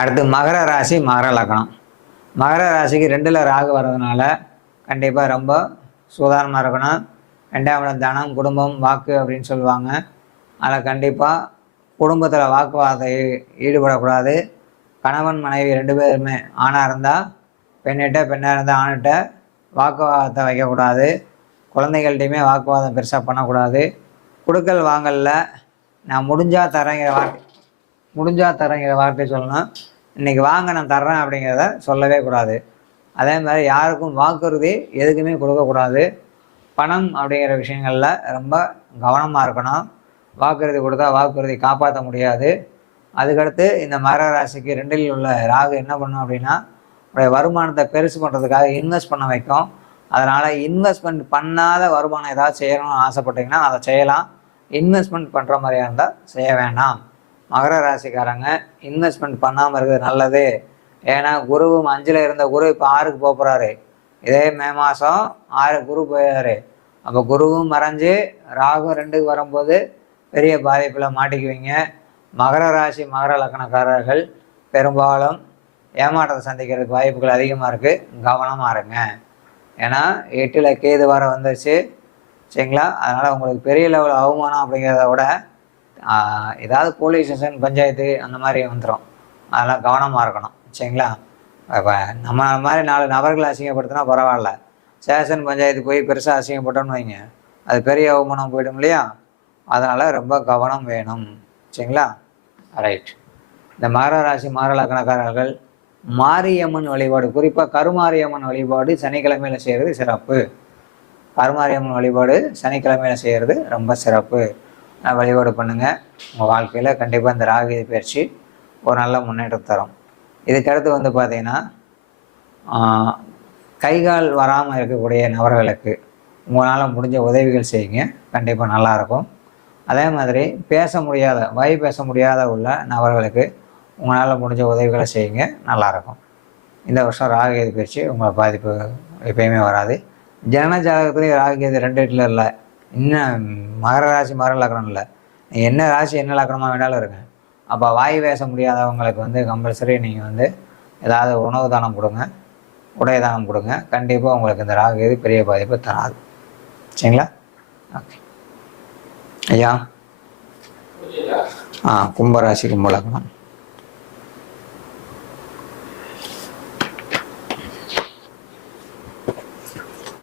அடுத்து மகர ராசி மகர லக்னம். மகர ராசிக்கு ரெண்டில் ராகு வர்றதுனால கண்டிப்பாக ரொம்ப சூதானமாக இருக்கணும். ரெண்டாம் இடம் தனம் குடும்பம் வாக்கு அப்படின்னு சொல்லுவாங்க. அதில் கண்டிப்பாக குடும்பத்தில் வாக்குவாதத்தை ஈடுபடக்கூடாது. கணவன் மனைவி ரெண்டு பேருமே ஆணாக இருந்தால் பெண்ணிட்ட பெண்ணாக இருந்தால் ஆணிட்ட வாக்குவாதத்தை வைக்கக்கூடாது. குழந்தைகள்கிட்டையுமே வாக்குவாதம் பெருசாக பண்ணக்கூடாது. கொடுக்கல் வாங்கலில். நான் முடிஞ்சால் தரேங்கிற வார்த்தை முடிஞ்சா தரேங்கிற வார்த்தை சொல்லணும். இன்றைக்கி வாங்க நான் தர்றேன் அப்படிங்கிறத சொல்லவே கூடாது. அதே மாதிரி யாருக்கும் வாக்குறுதி எதுக்குமே கொடுக்கக்கூடாது பணம் அப்படிங்கிற விஷயங்களில் ரொம்ப கவனமாக இருக்கணும். வாக்குறுதி கொடுத்தா வாக்குறுதி காப்பாற்ற முடியாது. அதுக்கடுத்து இந்த மகர ராசிக்கு ரெண்டில் உள்ள ராகு என்ன பண்ணும் அப்படின்னா உடைய வருமானத்தை பெருசு பண்ணுறதுக்காக இன்வெஸ்ட் பண்ண வைக்கும். அதனால் இன்வெஸ்ட்மெண்ட் பண்ணாத வருமானம் ஏதாவது செய்யணும்னு ஆசைப்பட்டீங்கன்னா அதை செய்யலாம். இன்வெஸ்ட்மெண்ட் பண்ணுற மாதிரியா இருந்தால் செய்ய வேண்டாம் மகர ராசிக்காரங்க இன்வெஸ்ட்மெண்ட் பண்ணாமல் இருக்கிறது நல்லது. ஏன்னா குருவும் அஞ்சில் இருந்த குரு இப்போ ஆறுக்கு போக போகிறாரு இதே மே மாதம் ஆறு குரு போயாரு அப்போ குருவும் மறைஞ்சு ராகும் ரெண்டுக்கு வரும்போது பெரிய பாதிப்பில் மாட்டிக்குவீங்க. மகர ராசி மகர லக்கணக்காரர்கள் பெரும்பாலும் ஏமாற்றத்தை சந்திக்கிறதுக்கு வாய்ப்புகள் அதிகமாக இருக்குது கவனமாக இருங்க. ஏன்னா எட்டில் கேது வர வந்துருச்சு. சரிங்களா? அதனால் உங்களுக்கு பெரிய லெவல் அவமானம் அப்படிங்கிறத விட ஏதாவது போலீஸ் ஸ்டேஷன் பஞ்சாயத்து அந்த மாதிரி வந்துடும் அதெல்லாம் கவனமாக இருக்கணும் சரிங்களா? இப்போ நம்ம மாதிரி நாலு நபர்களை அசிங்கப்படுத்தினா பரவாயில்ல. ஸ்டேஷன் பஞ்சாயத்து போய் பெருசாக அசிங்கப்பட்டோம்னு வைங்க. அது பெரிய அவமானம் போயிடும் இல்லையா? அதனால் ரொம்ப கவனம் வேணும் சரிங்களா? ரைட் இந்த மகர ராசி மகர லக்னக்காரர்கள் மாரியம்மன் வழிபாடு குறிப்பாக கருமாரியம்மன் வழிபாடு சனிக்கிழமையில் செய்கிறது சிறப்பு. கருமாரியம்மன் வழிபாடு சனிக்கிழமையில் செய்கிறது ரொம்ப சிறப்பு. வழிபாடு பண்ணுங்கள் உங்கள் வாழ்க்கையில் கண்டிப்பாக இந்த ராகு பயிற்சி ஒரு நல்ல முன்னேற்றம் தரும். இதுக்கடுத்து வந்து பார்த்தீங்கன்னா கைகால் கை கால் வராமல் இருக்கக்கூடிய நபர்களுக்கு உங்களால் முடிஞ்ச உதவிகள் செய்யுங்க. கண்டிப்பாக நல்லாயிருக்கும் அதே மாதிரி பேச முடியாத வாய் பேச முடியாத உள்ள நபர்களுக்கு உங்களால் முடிஞ்ச உதவிகளை செய்யுங்க. நல்லாயிருக்கும் இந்த வருஷம் ராகுகேது பயிற்சி உங்களை பாதிப்பு எப்பயுமே வராது. ஜனன ஜாதகத்துலேயும் ராகுகேது ரெண்டு வீட்டில் இல்லை. இன்னும் மகர ராசி மகர லக்னம் இல்லை. என்ன ராசி என்ன லக்னமாக வேணாலும் இருங்க. அப்போ வாய் பேச முடியாதவங்களுக்கு வந்து கம்பல்சரி நீங்கள் வந்து ஏதாவது உணவு தானம் கொடுங்க. உடை தானம் கொடுங்க. கண்டிப்பாக உங்களுக்கு இந்த ராகு எது பெரிய பாதிப்பு தராது. சரிங்களா? ஓகே ஐயா? ஆ கும்பராசி கும்பலக்னம்